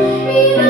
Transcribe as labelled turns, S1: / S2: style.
S1: You.